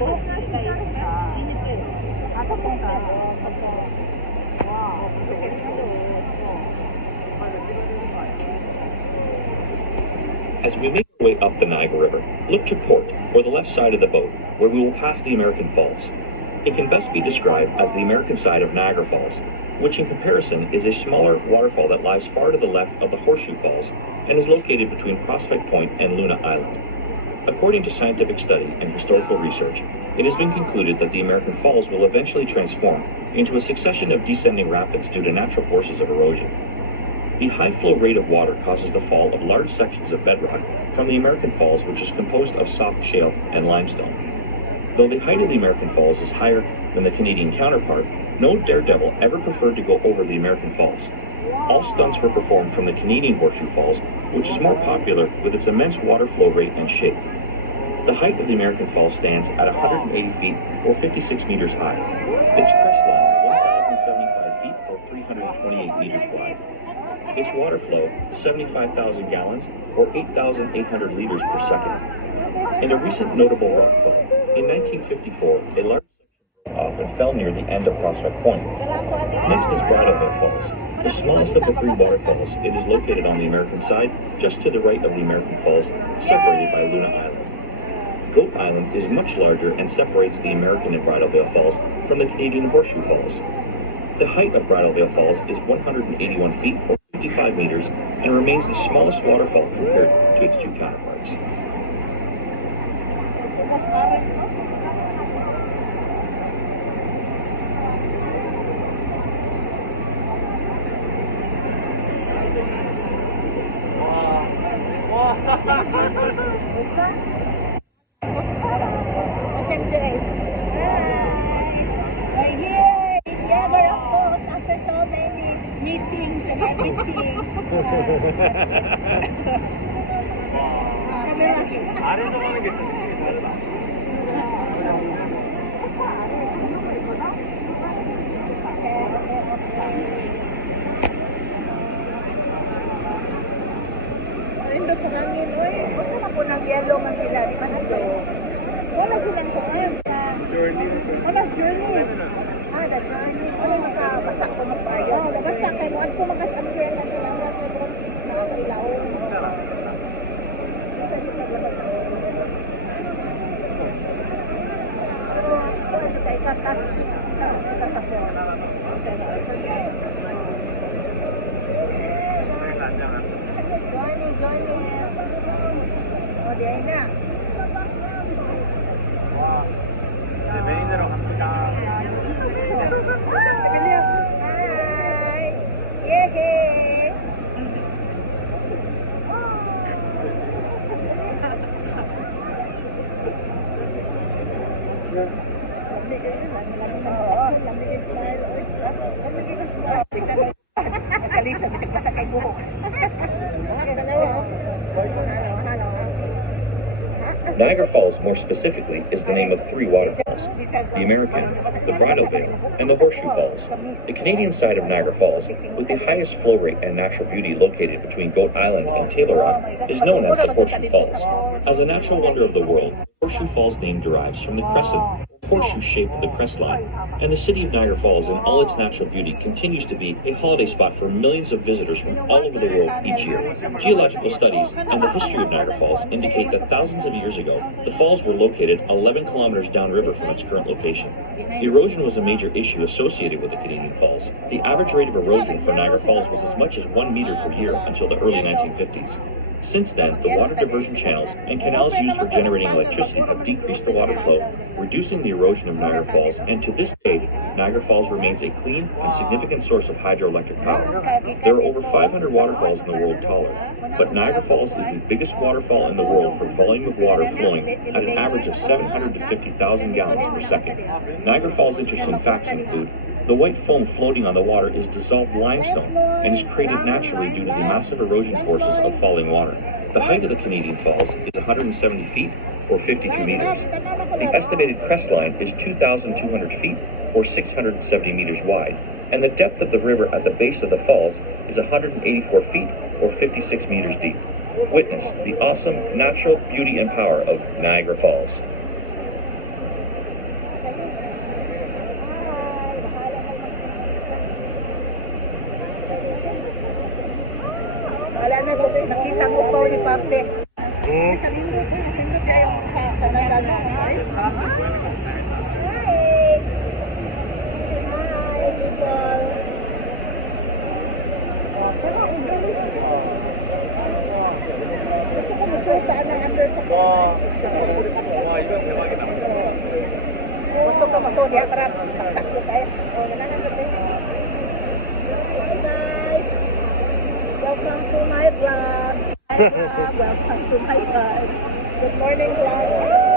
As we make our way up the Niagara River, look to port, or the left side of the boat, where we will pass the American Falls. It can best be described as the American side of Niagara Falls, which in comparison is a smaller waterfall that lies far to the left of the Horseshoe Falls and is located between Prospect Point and Luna Island. According to scientific study and historical research, it has been concluded that the American Falls will eventually transform into a succession of descending rapids due to natural forces of erosion. The high flow rate of water causes the fall of large sections of bedrock from the American Falls, which is composed of soft shale and limestone. Though the height of the American Falls is higher than the Canadian counterpart, no daredevil ever preferred to go over the American Falls. All stunts were performed from the Canadian Horseshoe Falls, which is more popular with its immense water flow rate and shape. The height of the American Falls stands at 180 feet or 56 meters high. Its crest line, 1,075 feet or 328 meters wide. Its water flow, 75,000 gallons or 8,800 liters per second. In a recent notable rockfall, in 1954, a large section broke off and fell near the end of Prospect Point. Next is Bridal Veil Falls. The smallest of the three waterfalls, it is located on the American side, just to the right of the American Falls, separated by Luna Island. Goat Island is much larger and separates the American and Bridal Veil Falls from the Canadian Horseshoe Falls. The height of Bridal Veil Falls is 181 feet or 55 meters and remains the smallest waterfall compared to its two counterparts. Meetings and everything. Rindot sa langit, oy. Basta na po ng yellow man sila, di ba nito? Wala silang kuhan sa journey. Wala journey. The journey. Wala nakabasa ko magbayo. Basta kay mo ko makas-upgrade na sila na sa ilaw. Kay touch kita sa phone. Journey. Oh, di ay na. Wow. Depende ro ang pagka. Hi. Yay. Kalisa bisag pa sa kay buhok. Niagara Falls, more specifically, is the name of three waterfalls: the American, the Bridal Veil, and the Horseshoe Falls. The Canadian side of Niagara Falls, with the highest flow rate and natural beauty located between Goat Island and Taylor Rock, is known as the Horseshoe Falls. As a natural wonder of the world, Horseshoe Falls name derives from the crescent, horseshoe shape of the crest line, and the city of Niagara Falls in all its natural beauty continues to be a holiday spot for millions of visitors from all over the world each year. Geological studies and the history of Niagara Falls indicate that thousands of years ago, the falls were located 11 kilometers downriver from its current location. Erosion was a major issue associated with the Canadian Falls. The average rate of erosion for Niagara Falls was as much as 1 meter per year until the early 1950s. Since then, the water diversion channels and canals used for generating electricity have decreased the water flow, reducing the erosion of Niagara Falls, and to this day, Niagara Falls remains a clean and significant source of hydroelectric power. There are over 500 waterfalls in the world taller, but Niagara Falls is the biggest waterfall in the world for volume of water flowing at an average of 750,000 gallons per second. Niagara Falls' interesting facts include: the white foam floating on the water is dissolved limestone and is created naturally due to the massive erosion forces of falling water. The height of the Canadian Falls is 170 feet or 52 meters. The estimated crest line is 2,200 feet or 670 meters wide, and the depth of the river at the base of the falls is 184 feet or 56 meters deep. Witness the awesome natural beauty and power of Niagara Falls. Nakita mo pa ni Pape. Hmm. Sindot kayo sa kanalan na. Hi. Hi, people. Gusto ko masuta ng under sa 이거 대박이다. gusto ko masuta para sakto kayo. O, nananagod eh. Hi guys. Welcome to my vlog. Hi vlog. Welcome to my vlog. Good morning vlog.